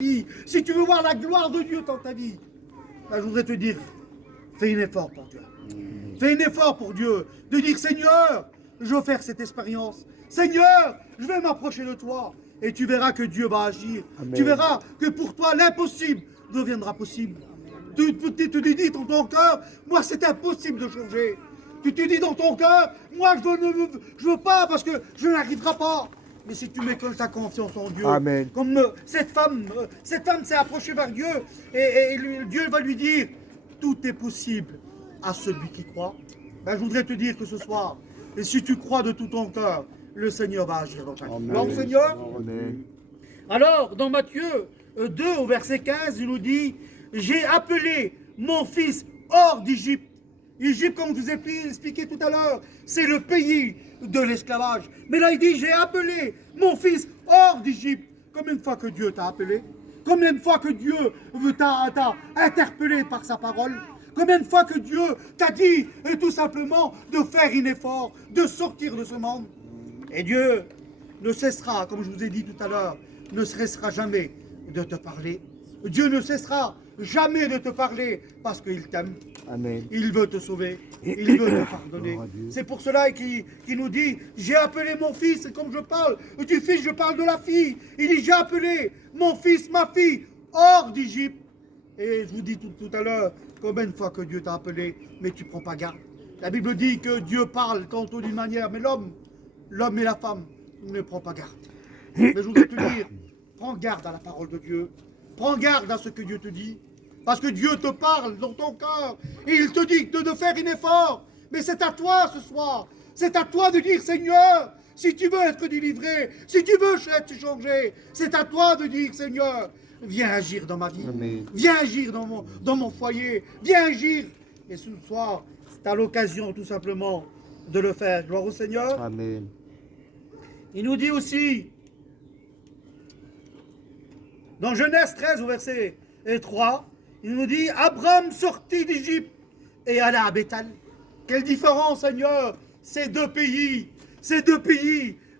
vie, si tu veux voir la gloire de Dieu dans ta vie, je voudrais te dire, fais un effort pour Dieu. Fais un effort pour Dieu, de dire Seigneur, je veux faire cette expérience. Seigneur, je vais m'approcher de toi. Et tu verras que Dieu va agir. Amen. Tu verras que pour toi, l'impossible deviendra possible. Tu te dis dans ton cœur, moi c'est impossible de changer. Tu te dis dans ton cœur, moi je veux pas parce que je n'arriverai pas. Mais si tu mets ta confiance en Dieu, Amen. Comme cette femme s'est approchée vers Dieu et Dieu va lui dire, tout est possible à celui qui croit. Je voudrais te dire que ce soir, et si tu crois de tout ton cœur, le Seigneur va agir dans ta vie. Donc Seigneur, Amen. Alors dans Matthieu 2 au verset 15, il nous dit, j'ai appelé mon fils hors d'Égypte. Égypte, comme je vous ai expliqué tout à l'heure, c'est le pays de l'esclavage. Mais là, il dit, j'ai appelé mon fils hors d'Égypte. Combien de fois que Dieu t'a appelé? Combien de fois que Dieu t'a interpellé par sa parole? Combien de fois que Dieu t'a dit tout simplement de faire un effort, de sortir de ce monde? Et Dieu ne cessera, comme je vous ai dit tout à l'heure, ne cessera jamais de te parler. Dieu ne cessera jamais de te parler parce qu'il t'aime. Amen. Il veut te sauver. Il veut te pardonner. C'est pour cela qu'il nous dit, j'ai appelé mon fils, et comme je parle du fils, je parle de la fille. Il dit, j'ai appelé mon fils, ma fille, hors d'Égypte. Et je vous dis tout à l'heure, combien de fois que Dieu t'a appelé, mais tu ne prends pas garde. La Bible dit que Dieu parle tantôt d'une manière, mais l'homme et la femme ne prend pas garde. Mais je voudrais te dire, prends garde à la parole de Dieu. Prends garde à ce que Dieu te dit. Parce que Dieu te parle dans ton cœur. Et il te dit de faire un effort. Mais c'est à toi ce soir. C'est à toi de dire, Seigneur, si tu veux être délivré, si tu veux être changé, c'est à toi de dire, Seigneur, viens agir dans ma vie. Amen. Viens agir dans mon foyer. Viens agir. Et ce soir, c'est à l'occasion tout simplement de le faire. Gloire au Seigneur. Amen. Il nous dit aussi, dans Genèse 13 au verset 3, il nous dit, Abraham sortit d'Égypte et alla à Béthel. Quelle différence, Seigneur, ces deux pays.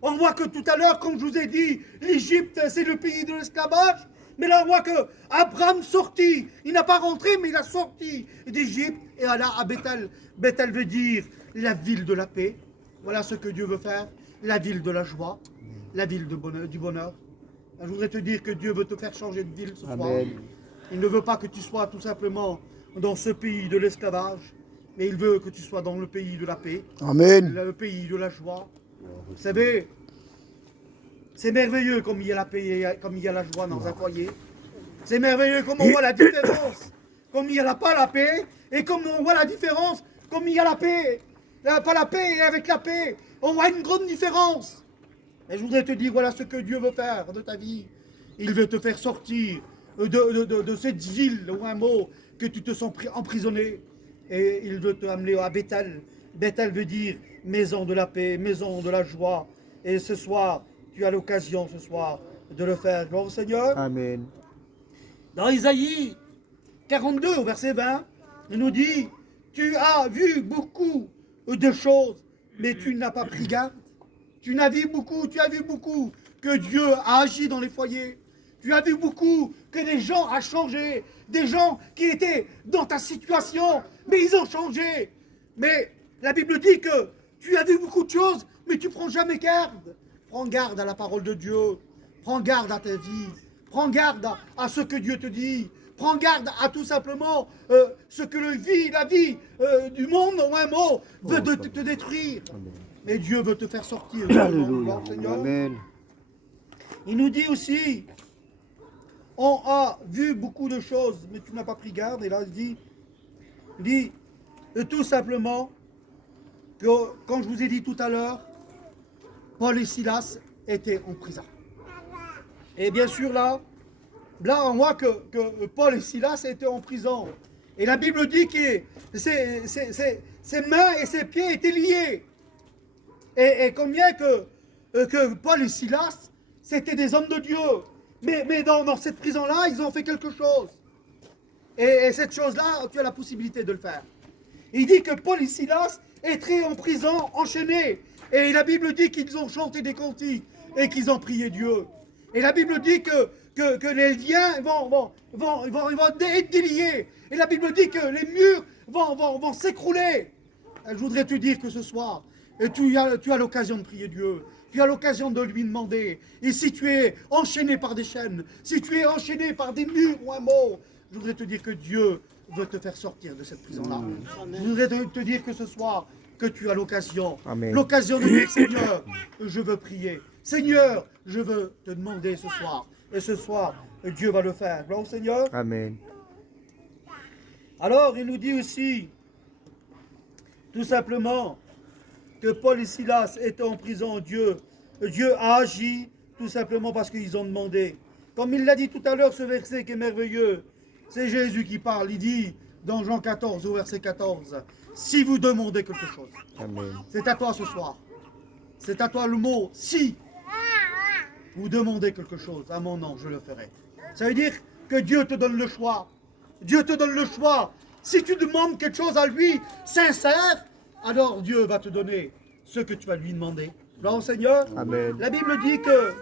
On voit que tout à l'heure, comme je vous ai dit, l'Égypte, c'est le pays de l'esclavage. Mais là, on voit que Abraham sortit. Il n'a pas rentré, mais il a sorti d'Égypte et alla à Béthel. Béthel veut dire la ville de la paix. Voilà ce que Dieu veut faire. La ville de la joie, la ville du bonheur. Je voudrais te dire que Dieu veut te faire changer de ville ce soir. Il ne veut pas que tu sois tout simplement dans ce pays de l'esclavage, mais il veut que tu sois dans le pays de la paix. Amen. Le pays de la joie. Vous savez, c'est merveilleux comme il y a la paix et comme il y a la joie dans un foyer. C'est merveilleux comme on voit la différence. Comme il n'y a pas la paix, et comme on voit la différence, comme il y a la paix. Pas la paix et avec la paix, on voit une grande différence. Et je voudrais te dire, voilà ce que Dieu veut faire de ta vie. Il veut te faire sortir de cette ville, ou un mot, que tu te sens emprisonné. Et il veut te amener à Béthel. Béthel veut dire maison de la paix, maison de la joie. Et ce soir, tu as l'occasion ce soir de le faire. Gloire au Seigneur. Amen. Dans Isaïe 42, au verset 20, il nous dit, tu as vu beaucoup de choses, mais tu n'as pas pris garde. Tu as vu beaucoup que Dieu a agi dans les foyers. Tu as vu beaucoup que des gens ont changé. Des gens qui étaient dans ta situation, mais ils ont changé. Mais la Bible dit que tu as vu beaucoup de choses, mais tu ne prends jamais garde. Prends garde à la parole de Dieu. Prends garde à ta vie. Prends garde à ce que Dieu te dit. Prends garde à tout simplement ce que la vie du monde, en un mot, veut te détruire. Amen. Mais Dieu veut te faire sortir. Alléluia. Amen. Il nous dit aussi, on a vu beaucoup de choses, mais tu n'as pas pris garde. Et là, il dit tout simplement que, quand je vous ai dit tout à l'heure, Paul et Silas étaient en prison. Et bien sûr, là on voit que Paul et Silas étaient en prison. Et la Bible dit que ses mains et ses pieds étaient liés. Et combien que Paul et Silas, c'était des hommes de Dieu. Mais dans cette prison-là, ils ont fait quelque chose. Et cette chose-là, tu as la possibilité de le faire. Il dit que Paul et Silas étaient en prison, enchaînés. Et la Bible dit qu'ils ont chanté des cantiques et qu'ils ont prié Dieu. Et la Bible dit que que les liens vont être déliés. Et la Bible dit que les murs vont s'écrouler. Je voudrais te dire que ce soir, tu as l'occasion de prier Dieu. Tu as l'occasion de lui demander. Et si tu es enchaîné par des chaînes, si tu es enchaîné par des murs ou un mot, je voudrais te dire que Dieu veut te faire sortir de cette prison-là. Je voudrais te dire que ce soir, que tu as l'occasion de dire, Seigneur, je veux prier. Seigneur, je veux te demander ce soir. Et ce soir, Dieu va le faire. Gloire au Seigneur. Amen. Alors, il nous dit aussi, tout simplement, que Paul et Silas étaient en prison. Dieu a agi tout simplement parce qu'ils ont demandé. Comme il l'a dit tout à l'heure, ce verset qui est merveilleux, c'est Jésus qui parle. Il dit dans Jean 14, au verset 14, si vous demandez quelque chose, c'est à toi ce soir. C'est à toi le mot si vous demandez quelque chose à mon nom, je le ferai. Ça veut dire que Dieu te donne le choix. Dieu te donne le choix. Si tu demandes quelque chose à lui sincère, alors Dieu va te donner ce que tu vas lui demander. Gloire au Seigneur. Amen. La Bible dit que